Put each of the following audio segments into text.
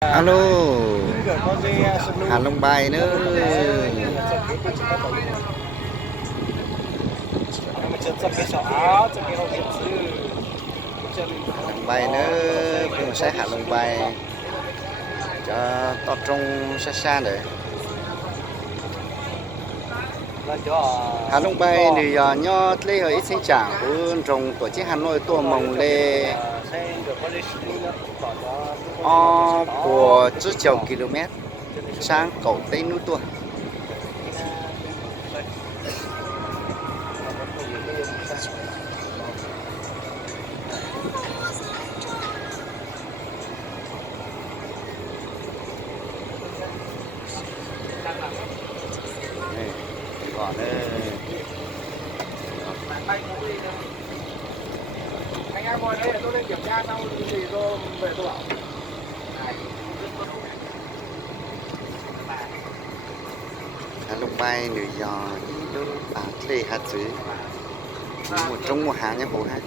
Alo, Hà Long Bài nữa. Hà Long Bài nữa, cũng sẽ Hà Long Bài cho to trong xa xa nữa. Hà Long Bài thì nho lấy ở ít sinh trạng của trong tổ chức Hà Nội tua mong lê của chút chiều km sang cầu Tây Núi tua. Còn anh em ngồi đây để tôi lên kiểm tra xong thì tôi về tôi bảo Hà Long Bài nữ giò như đôi bà lê hạt dưới một trong một hàng nhé bố ha.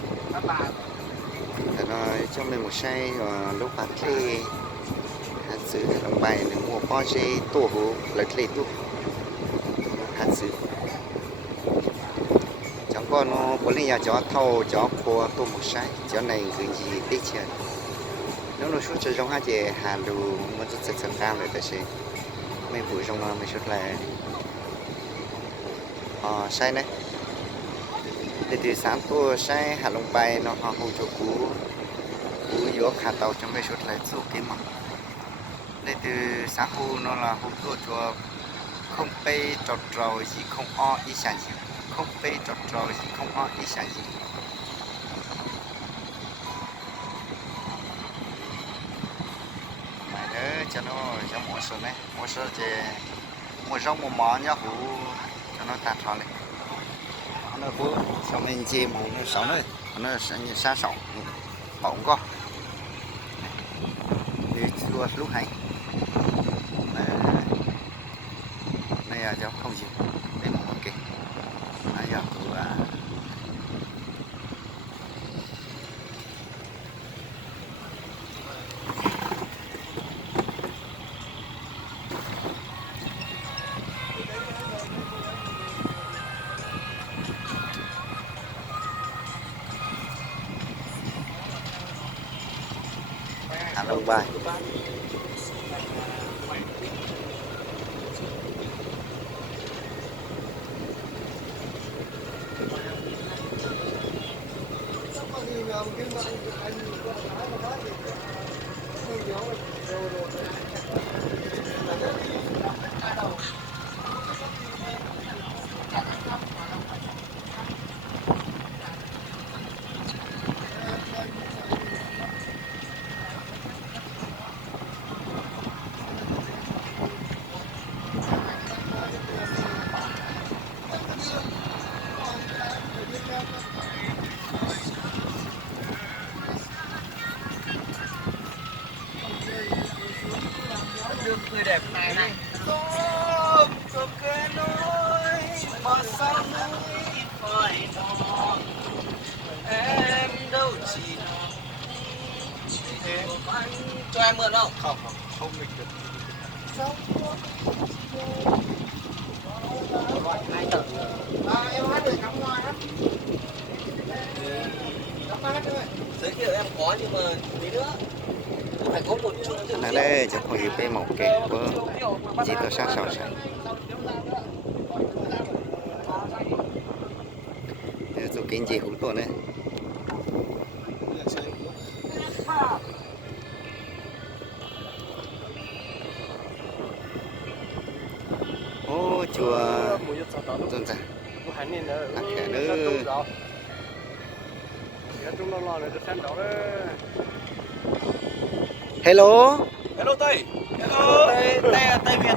Rồi cho mình một say lúc bà lê hạt dưới Hà Long Bài nữ một bao dây tổ hữu lấy lê tu hạt dưới cháu con nó có lý nhà chó thâu chó của tôi một say chó này cái gì đi chơi nếu nó xuống chơi trong hai chị hà đồ nó rất sạch sạch cao rồi tại sao mấy buổi trong mình xuất là say này để từ sáng tôi say Hà Long Bài nó họ hỗ trợ cú giữa khả tàu trong mấy xuất là số kim mà để từ sáng hôm nó là hỗ trợ cho không pay trọt trò gì không o ý sản gì không pay trọt trò gì không o ý sản gì mày nữa cho nó cho mua sữa này mua sữa thì mua rau mua mỏ nhá hú cho nó tạt vào này nó hú xong mình chia một nó sáu nữa nó sẽ như xa sọng bỏng co thì chua lúc hay này là cháu không gì để một cái bây giờ của Hà Long Bài người đẹp này này tôm tôm kê nôi mà sao núi phải đỏ em đâu chỉ em anh cho em mượn không không không không mình được hai tờ em hát được cắm ngoài lắm giới thiệu em có nhưng mà tí nữa phải có một chút ở đây cho con dịp một cái của chỉ tôi sát sầu sài tôi kinh gì cũng tốt đấy ô chùa dân ra lạc cả nữa hello hello Tây hello Tây Tây Tây Việt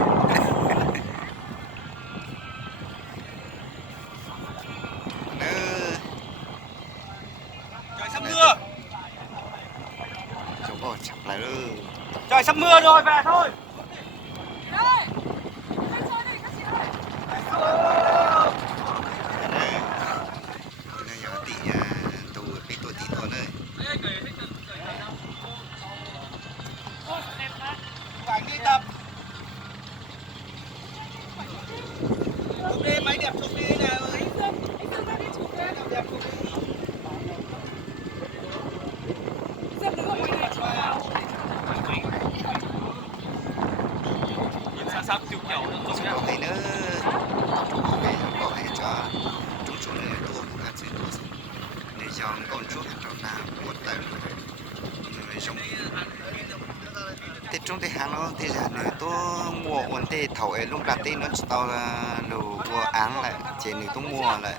trời sắp mưa chúng tôi chặt lại trời sắp mưa rồi về thôi tụ tí thôi nữa sắp tiêu kiểu nó giống có nhau. hay nữa tao trong có hay có hay cho chúng chúng này tua cũng hạt gì tua gì để dòng con chú hạt trâu nào một tay người trong tết trong tết hàng nó tết là người tôi mua ổn tết thầu ấy lúc đặt tết nó tao đồ mua áng lại chỉ người tôi mua lại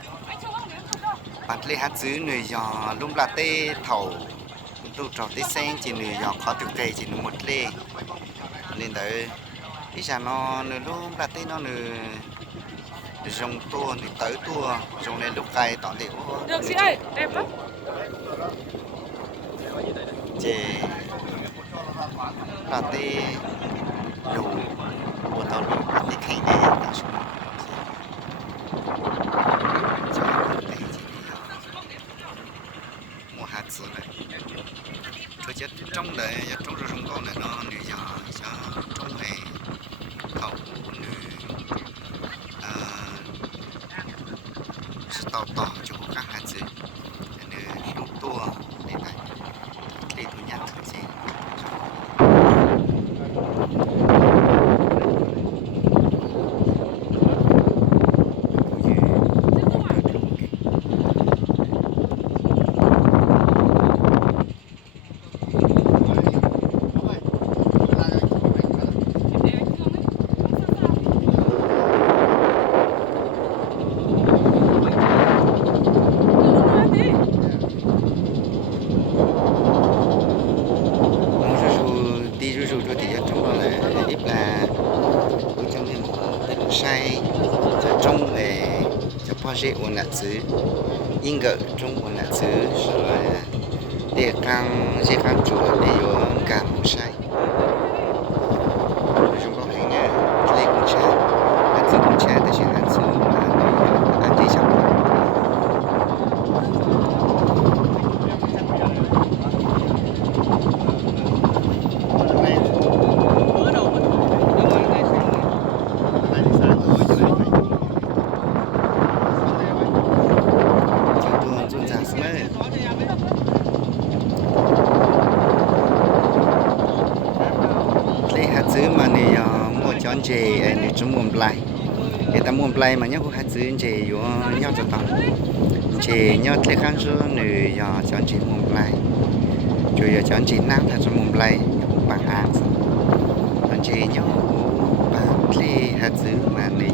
bạn lấy hạt dưới người dò lúc đặt tết thầu tôi trò tết sen chỉ người dò khó tiêu cây chỉ một lê nên tới bây giờ nó nửa lúc đặt tết nó nửa rồng tua thì tới tua rồng này lúc cày tỏ liệu Được chị ơi, đẹp lắm. chè là tê đủ của tao đủ là tê khay này tao xuống mua hạt sữa này tôi chết trong đấy trong rồi rồng con này nó nửa giờ cho trong này thầu nửa tàu tỏ cho các hạt sữa nửa lúc tua để này để tôi nhặt thử xem đi rủ cho thì trong đó là ít là ở trong này một sai cho trong này cho bao nhiêu ổn định chứ in gỡ trong ổn định chứ rồi để càng dễ càng chủ để vô càng một sai chúng có hình lấy cũng sai ăn gì cũng saiแต่是ăn chứ mà ăn gì chẳng xứ mà này mua chọn chè này chúng mua play người ta mua play mà nhớ có hạt xứ chè vô nhau cho tao chè nhau thấy khăn số này chọn chè mua play rồi giờ chọn chè nắng thật trong mua play bằng ăn chọn chè nhau bằng play hạt xứ mà này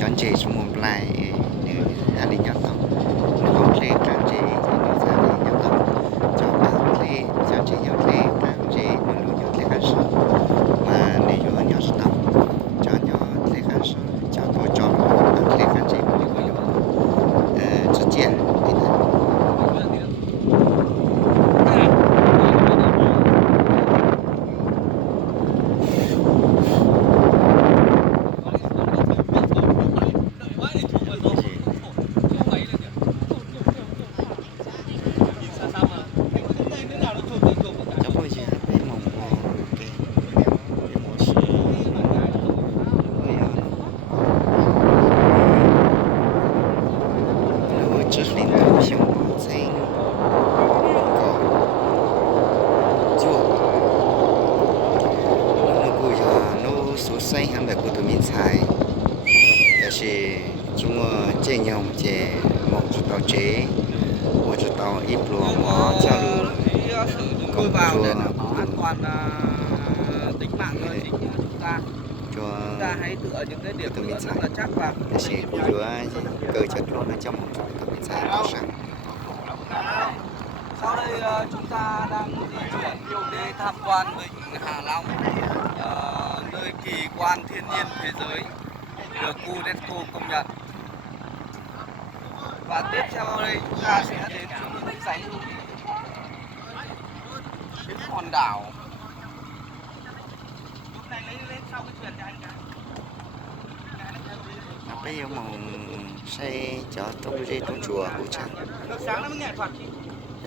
chọn chè trong mua play anh đi nhau tao nó có play càng chè thì ra đi nhau tao cho bằng play chọn chè nhau play càng chè luôn nhau thấy khăn số mà nếu như nhỏ tao cho nhỏ thấy khá số cho tôi cho thấy khá gì cũng như có chút chia thì xây hàng về của tụi mình xài đó là chúng chế nhau chế một chút tàu chế một chút tàu ít lúa mỏ cho lúa công vào để đảm bảo an toàn tính mạng cho chính chúng ta. Chúng ta hãy tựa những cái điểm rất là chắc vào. Để sẽ của giữa cơ chất luôn ở trong một chút tụi mình xài nó sẵn. Sau đây chúng ta đang di chuyển để tham quan vịnh Hạ Long, nơi kỳ quan thiên nhiên thế giới được UNESCO công nhận. Và tiếp theo đây chúng ta sẽ đến những dãy núi, những hòn đảo. Bây giờ mà xây cho trong cái trong chùa của chẳng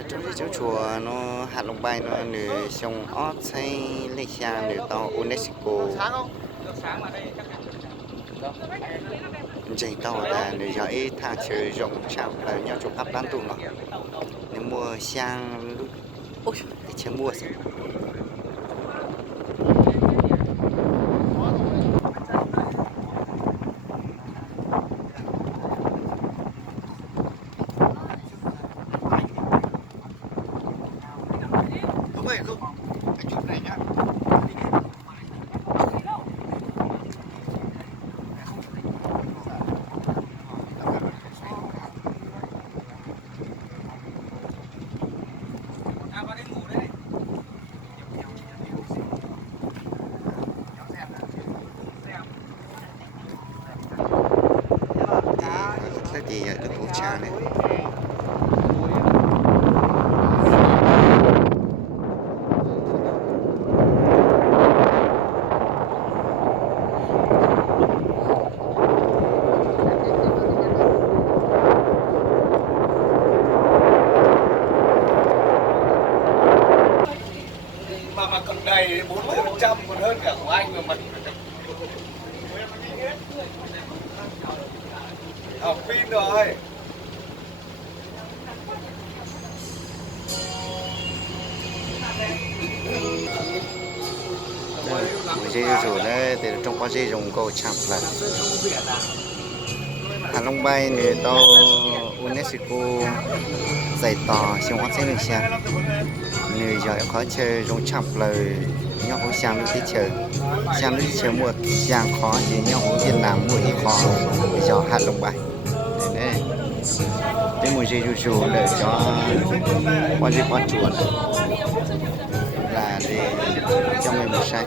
trong cái trong chùa nó Hạ Long Bay nó nửa sông ót xây lịch xa nửa tàu UNESCO dành tàu là nửa giỏi thang chơi rộng chạm là nhau chụp áp đan tù nó nếu mua sang ôi thì chưa mua sao trà này. Mà còn đầy 40% còn hơn cả của anh mà học pin rồi. Buổi dây rủ đấy thì trong có dây dùng cầu chạm lần Hà Long bay này tàu UNESCO giải tỏ sinh hoạt sinh lịch xa người giỏi khó chơi trong chạm lời nhau hữu xem đi chơi một giang khó thì nhau hữu Việt Nam một ít khó để cho Hà Long bay đấy cái mùi dây rủ để cho qua dây qua chùa này là để cho người một say.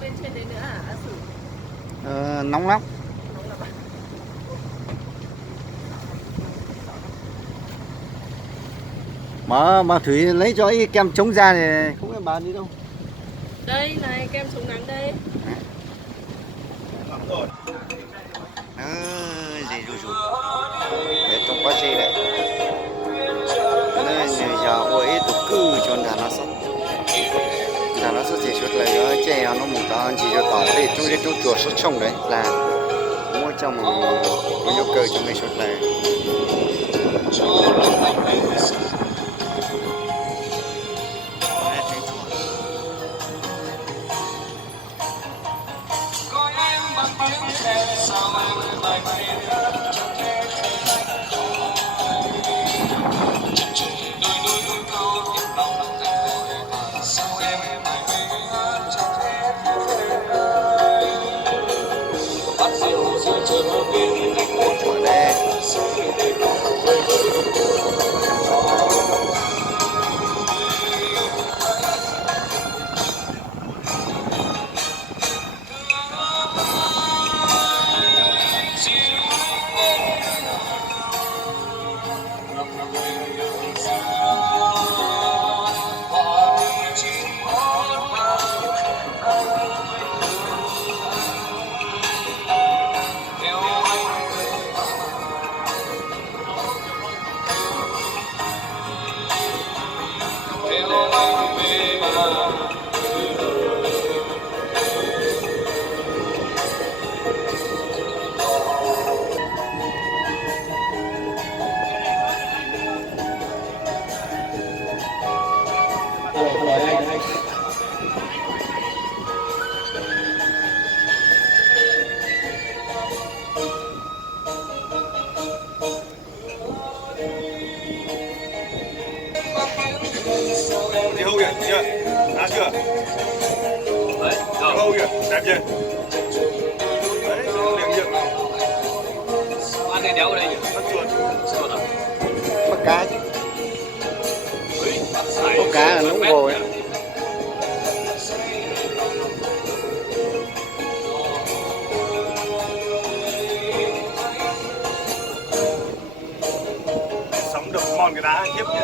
Bên trên đấy nữa hả? Nóng lắm. Bà Thủy lấy cho cái kem chống da này không biết bà đi đâu. Đây này, kem chống nắng đây. Gì rủ để trong quá gì này nên giờ ôi tụ cư cho nó sẽ chỉ xuất lại đó chè nó một đó chỉ cho tỏ thì trong chuột xuất trồng đấy là mua trong có nhu cầu cho mình xuất lại. Đi hâu kìa, chưa? Đã chưa? Đấy, hâu kìa, đẹp chưa? Đấy, liền chưa? Ăn cái đéo ở đây nhỉ? Bắt chuột. Chuột à? Bắt cá chứ. Bắt sải. Bắt cá là nướng rồi. Sống được mòn cái đá khiếp nhỉ?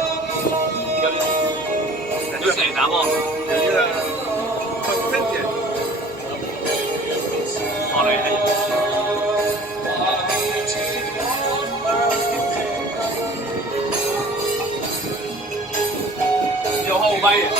Nước này đá mòn. Kiểu như là không thích nhỉ? Ở đây hay nhỉ? Nhiều hầu bay à?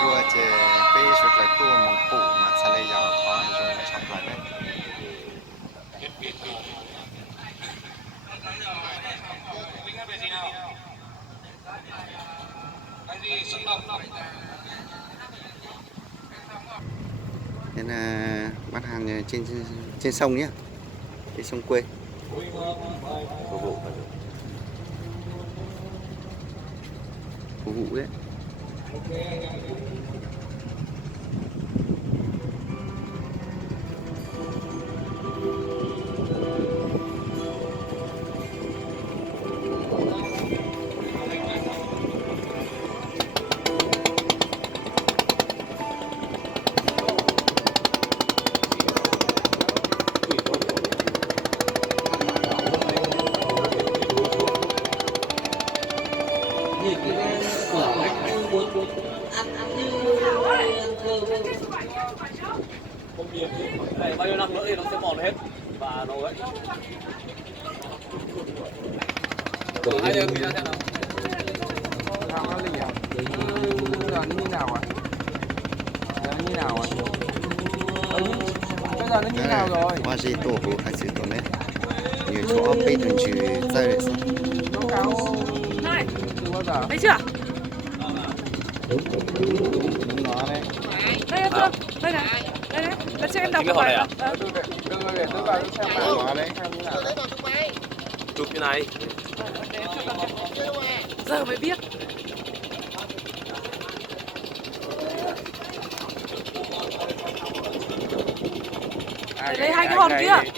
tua chè pe suốt là tua mong phụ mà xa lây giàu khó dùng trong lại đấy nên là bán hàng trên sông nhé, trên sông quê phục vụ đấy. Này, bao nhiêu năm nữa thì nó sẽ mòn hết và nó gãy. Hai giờ mình ra xem nào. Thằng nó lì à? Giờ nó như nào ạ? Giờ nó như nào ạ? Bây giờ nó như nào rồi? Hoa gì tổ hồ hay sự tổ này nhiều chỗ bê đường trừ rơi đấy. Nó cao Này, từ bao giờ? thấy chưa? Đúng nó đấy. Đây là Phương, đây này. Đây đấy, let's cho em đọc Cái một này bài. à? Đừng để tôi vào xem nào. Nó đấy. Chụp như này. Giờ mới biết. Lấy hai cái hòm kia.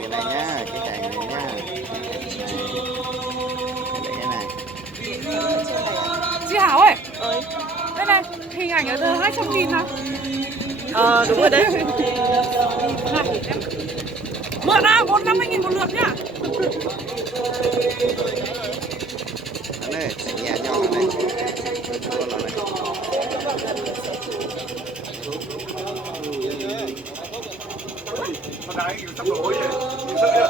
Cái này nhá, cái này nhá. Cái này. Chị Hảo ơi. Đây này, hình ảnh ở giờ 200.000 nào. Đúng rồi đấy. Này, em mượn nào, 150.000 một lượt nhá. Cái này, chạy nhẹ nhỏ này. Luôn là này. Con gái sắp đổ ấy, sắp điện.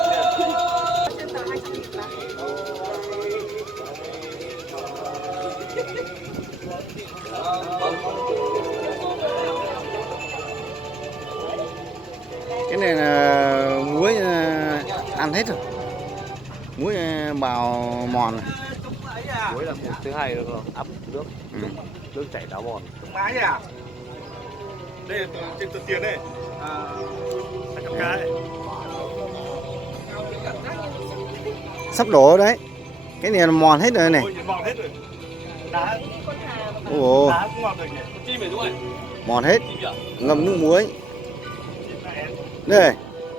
Cái này là muối ăn hết rồi. Muối bào mòn này. Muối là một thứ hai nữa ấp nước, Ừ. nước chảy táo mòn. Tung mái nhỉ? Đây là trên tờ tiền đây. Là con gái. Sắp đổ đấy. Cái này là mòn hết rồi này. Ôi, nhìn mòn hết rồi. Đá, Ồ, đá cũng mòn rồi nhỉ? Con chim này đúng rồi. mòn hết. Chim kìa. Ngâm nước muối. Đây,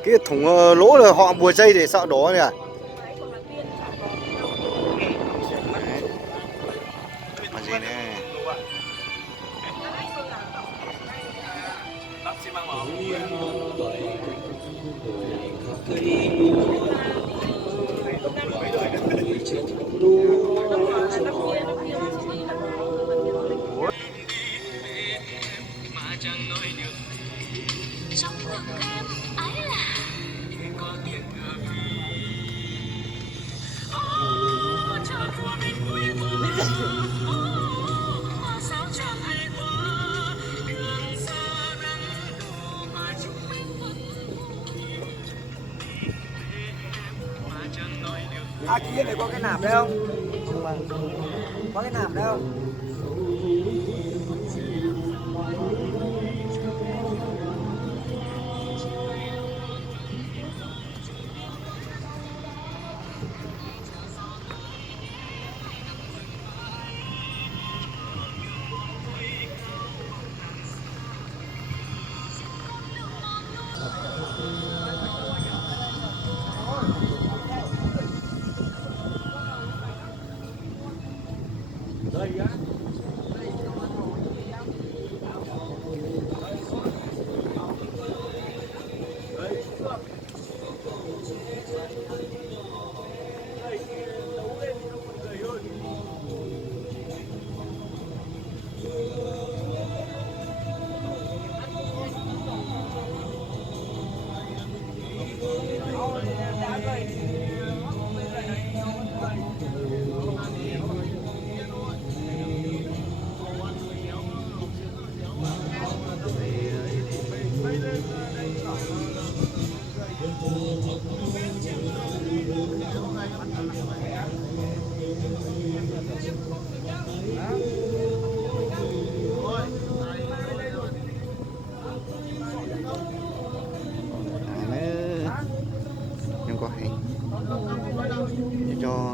cái thùng lỗ là họ bùa dây để sợ đổ này à. Đấy. Còn gì nữa? Lắp xi măng vào. Trong ngực em ấy là có tiếng ngựa vì cho vua bên vui quá sao chẳng hay quá đường xa nắng đổ mà chúng mình vẫn mà chẳng nói được. À kia này có cái nạp đây không? Có cái nạp đây không? Đây á.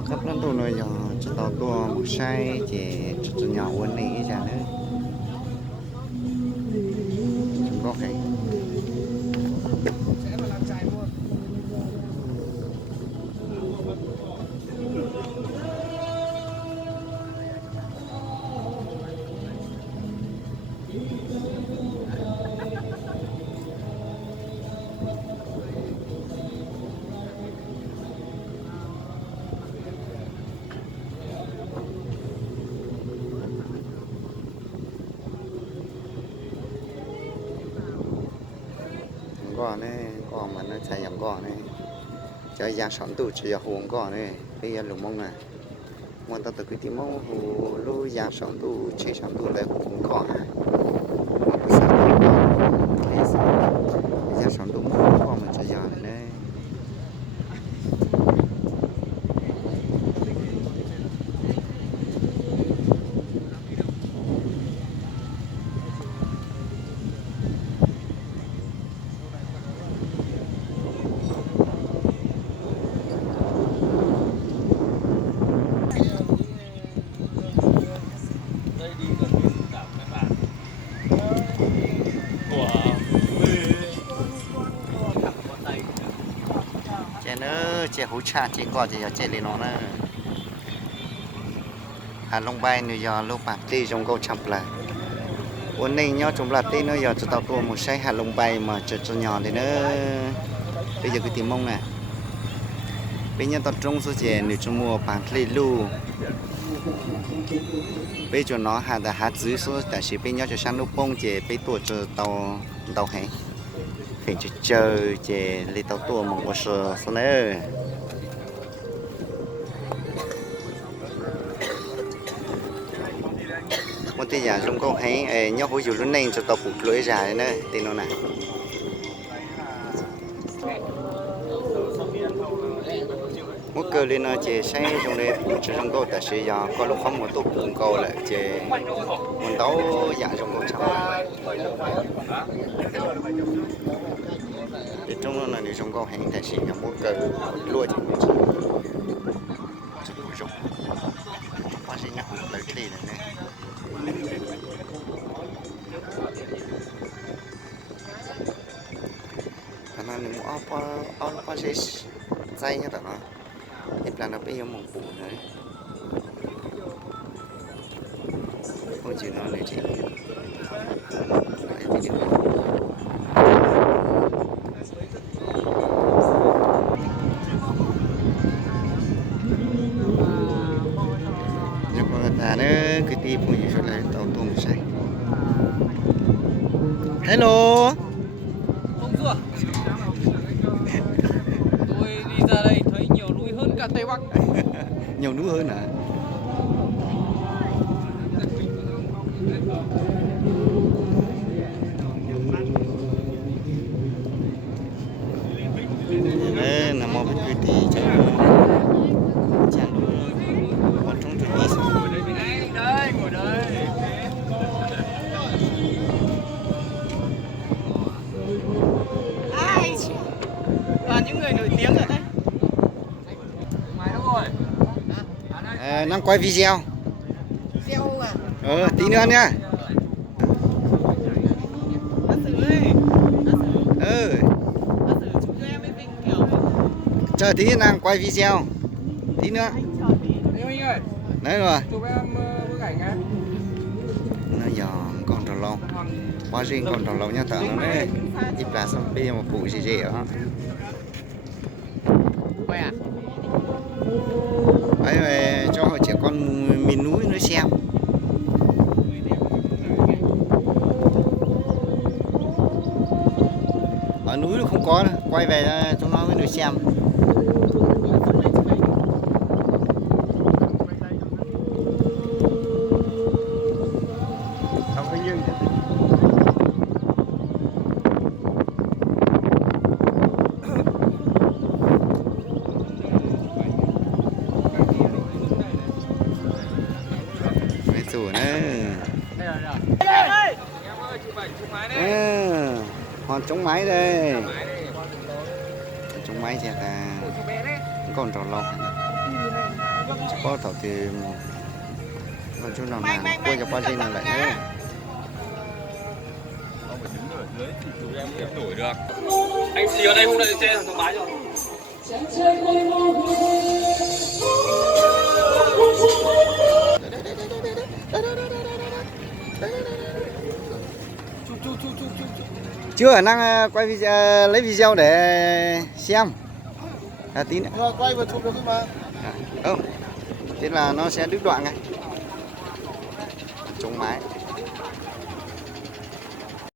sắp lên tụ rồi giờ cho tao tua một say chỉ cho nhỏ quên này ra nữa chúng có hay còn này còn mà nó chạy dòng còn này chơi giang sọn tụ chỉ huống còn này bây giờ lùng mông này muốn tao tự cái tìm mông hồ lú giang sọn tụ chỉ sọn tụ lại huống còn à giang sọn tụ còn mình chơi giang này chế hú cha chế cỏ chế chế lên nó nè hà long bay nữa giờ lúc bạc ti trong câu chậm lạiวันนี้nhau trong là ti nữa giờ cho tao tua một say hà long bay mà cho nhỏ thì nữa bây giờ cái tìm mông nè bây giờ tao trong số chế nữa trong mua bạc ti lu bây giờ nó hà đã hát dưới số tại vì bây giờ cho sang lúc bông chế bây tuổi cho tao hay phải chơi chế lấy tao tua một số nữa một tí giả trong câu hay nhau hối dù lúc này cho tao phục lưỡi dài nữa thì nó này một cơ lên nó chỉ xây trong đây cho trong câu tại vì giờ có lúc không một tổ cùng câu lại chỉ muốn tao giả trong câu chậm để trong nó là để trong câu hay tại vì là một cơ lúa chỉ một chút rộng quá gì nhá lấy cái gì này karena nemu apa sih saya tak nak ini plan apa yang mampu nih oh jadi nih cik cái tí phụ nữ lại tàu tôm say hello Không chưa? Tôi đi ra đây thấy nhiều núi hơn cả Tây Bắc. nhiều núi hơn à đây là một cái tí chả núi còn trong chỗ đi Đây, ngồi đây. Ai toàn những người nổi tiếng ở đây. Mày đâu rồi? đang quay video Gieo à? tí nữa nha Bác Sử ơi. Bác Sử chụp cho em cái kiểu chờ tí đang quay video tí nữa Thế Minh ơi, đấy rồi chụp em bức ảnh á. nó giờ còn trò lâu quá riêng còn trò lâu nhá thở nó đấy ít là xong bây giờ một phụ gì gì đó quay à? ấy về cho họ trẻ con miền núi nó xem ở núi nó không có đâu. Quay về cho nó mới được xem không có dừng mấy chủ nữa hòn chống máy đây chống máy chẹt à còn trò lâu có thảo thì nói chung là mà quay cho qua trên này lại nữa. Đổi được. Anh xì ở đây không lại trên thằng máy rồi. Chưa năng quay video, lấy video để xem. Tí nữa. Rồi quay vừa chụp được mà. Không. Thế là nó sẽ đứt đoạn ngay. Chống máy.